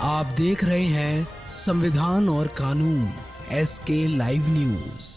आप देख रहे हैं संविधान और कानून SK लाइव न्यूज।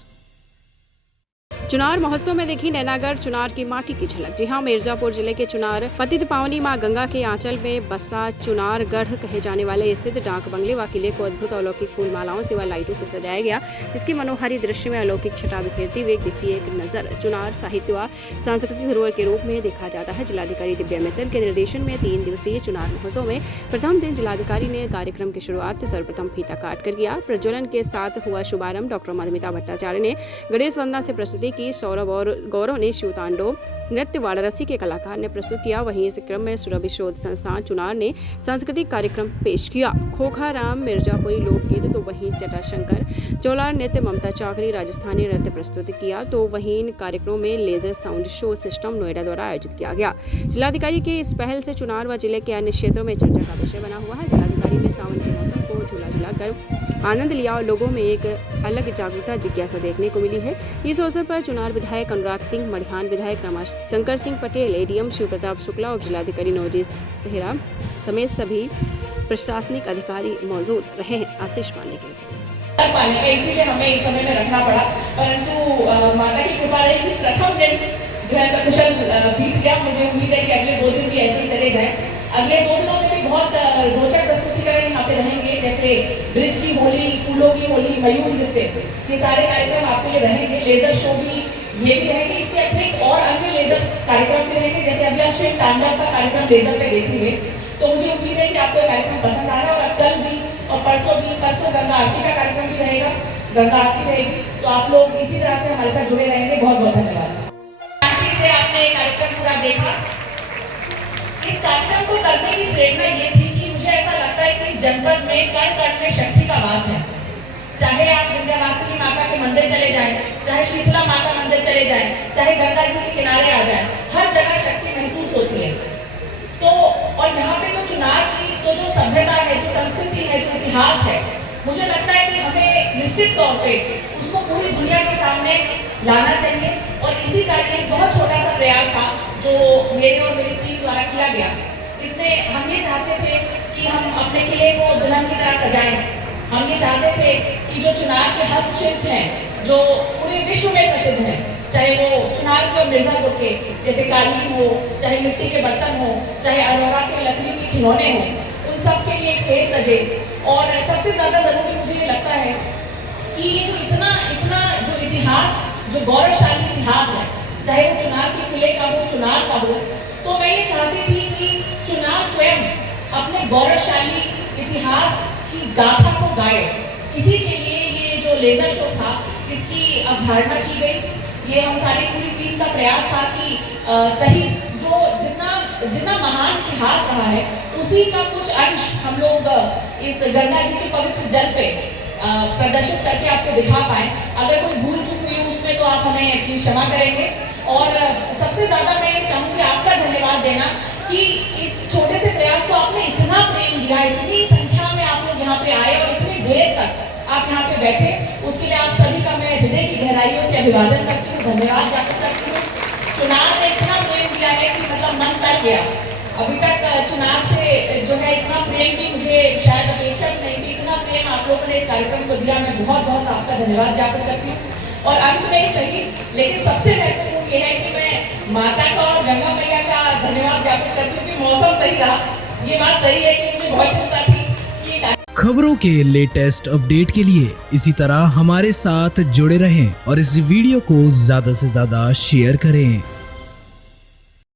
चुनार महोत्सव में देखी नैनागढ़ चुनार की माटी की झलक। जी हां, मिर्जापुर जिले के चुनार पतित पावनी मां गंगा के आंचल में बसा चुनारगढ़ कहे जाने वाले स्थित डाक बंगले व किले को अद्भुत अलौकिक फूल मालाओं से व लाइटों से सजाया गया। इसकी मनोहारी दृश्य में अलौकिक छटा बिखेरती हुए दिखी एक नजर चुनार साहित्य व सांस्कृतिक धरोहर के रूप में देखा जाता है। जिलाधिकारी दिव्या मित्तल के निर्देशन में 3 दिवसीय चुनार महोत्सव में प्रथम दिन जिलाधिकारी ने कार्यक्रम की शुरुआत सर्वप्रथम फीता काट कर किया। प्रज्वलन के साथ हुआ शुभारंभ डॉक्टर मधुमिता भट्टाचार्य ने गणेश वंदना से प्रस्तुति की। सौरभ और गौरव ने शिवतांडव नृत्य वाराणसी के कलाकार ने प्रस्तुत किया। वहीं इस क्रम में सुरभि शोध संस्थान चुनार ने सांस्कृतिक कार्यक्रम पेश किया। खोखा राम मिर्जापुरी लोकगीत, तो वहीं जटाशंकर चौलार नृत्य, ममता चाकरी राजस्थानी नृत्य प्रस्तुत किया। तो वहीं इन कार्यक्रमों में laser sound show system Noida द्वारा आयोजित किया गया। जिलाधिकारी के इस पहल से चुनार व जिले के अन्य क्षेत्रों में चर्चा का विषय बना हुआ है। जिलाधिकारी ने सावन के मौसम को झूला कर आनंद लिया और लोगों में एक अलग जागरूकता जिज्ञासा देखने को मिली है। इस अवसर पर चुनार विधायक अनुराग सिंह, मड़िहान विधायक शंकर सिंह पटेल, ADM शिव प्रताप शुक्ला, उप जिलाधिकारी नवजीत सेहरा समेत सभी प्रशासनिक अधिकारी मौजूद रहे हैं। आशीष पाने के इसीलिए हमें इस समय में रखना पड़ा, परंतु माता की कृपा रही कि प्रथम दिन जो है सकुशल बीत गया। मुझे उम्मीद है कि अगले 2 दिन भी ऐसे ही चले जाए। अगले 2 दिनों में भी बहुत रोचक प्रस्तुतिकरण यहाँ पे रहेंगे, जैसे ब्रिज की होली, फूलों की होली, मयूर नृत्य, ये सारे कार्यक्रम आपके लिए रहेंगे। लेजर शो भी ये भी रहेंगे। इसके अतिरिक्त और अन्य लेजर कार्यक्रम भी रहेंगे, जैसे अभी आप शिव तांडव का कार्यक्रम लेजर पे देखेंगे। तो मुझे उम्मीद है कि आपको ये कार्यक्रम पसंद आ रहा है। और कल भी और परसों गंगा आरती का कार्यक्रम भी रहेगा, गंगा आरती रहेगी। तो आप लोग इसी तरह से हमारे साथ जुड़े रहेंगे। बहुत बहुत धन्यवाद। से आपने कार्यक्रम पूरा देखा। इस कार्यक्रम को करने की प्रेरणा ये थी कि मुझे ऐसा लगता है कि इस जनपद में कण कण में शक्ति का वास है। चाहे आप विंध्यवासिनी माता के मंदिर चले जाएं, चाहे शीतला माता मंदिर चले जाएं, चाहे गंगा जी के किनारे आ जाएं, हर जगह शक्ति महसूस होती है। तो और यहाँ पे तो चुनार की तो जो सभ्यता है, जो संस्कृति है, जो इतिहास है, मुझे लगता है कि हमें निश्चित तौर पे उसको पूरी दुनिया के सामने लाना चाहिए। और इसी का एक बहुत छोटा सा प्रयास था जो मेरे और मेरी टीम द्वारा किया गया। इसमें हम ये चाहते थे कि हम अपने किले को दुल्हन की तरह सजाएं। हम ये चाहते थे कि जो चुनार के हस्तशिल्प हैं, जो पूरे विश्व में प्रसिद्ध हैं, चाहे वो चुनार के और मिर्जापुर के जैसे कालीन हो, चाहे मिट्टी के बर्तन हो, चाहे अरोरा के लकड़ी के खिलौने हो, उन सब के लिए एक सेज सजे। और सबसे ज़्यादा ज़रूरी मुझे ये लगता है कि ये जो इतना जो इतिहास, जो गौरवशाली इतिहास है, चाहे वो चुनार के किले का हो, चुनार का हो, तो मैं ये चाहती थी कि चुनार स्वयं अपने गौरवशाली इतिहास की गाथा को गाए। इसी के लिए ये जो लेजर शो था, इसकी अवधारणा की गई। ये हम सारी पूरी टीम का प्रयास था कि सही जो जितना महान इतिहास रहा है, उसी का कुछ अंश हम लोग इस गंगा जी के पवित्र जल पे प्रदर्शित करके आपको दिखा पाए। अगर कोई भूल चूक हुई उसमें तो आप हमें प्लीज क्षमा करेंगे। और सबसे ज्यादा मैं चाहूँगी आपका धन्यवाद देना कि इस छोटे से प्रयास को आपने इतना प्रेम दिया, इतनी संख्या में आप लोग यहाँ पे आए और इतनी देर तक आप यहाँ पे बैठे, उसके लिए आप सभी का मैं हृदय की गहराइयों से अभिवादन करती हूँ, धन्यवाद ज्ञापित करती हूँ। चुनाव ने इतना प्रेम दिया है कि मतलब मन कर गया। अभी तक चुनाव से जो है इतना प्रेम की मुझे शायद अपेक्षा भी नहीं थी। इतना प्रेम आप लोगों ने इस कार्यक्रम को दिया, मैं बहुत बहुत आपका धन्यवाद ज्ञापित करती हूँ। और अंत में ही सही, लेकिन सबसे महत्वपूर्ण ये है कि मैं माता का और गंगा मैया का धन्यवाद ज्ञापित करती हूँ कि मौसम सही रहा। ये बात सही है कि मुझे बहुत चिंता थी कि खबरों के लेटेस्ट अपडेट के लिए इसी तरह हमारे साथ जुड़े रहें और इस वीडियो को ज्यादा से ज्यादा शेयर करें।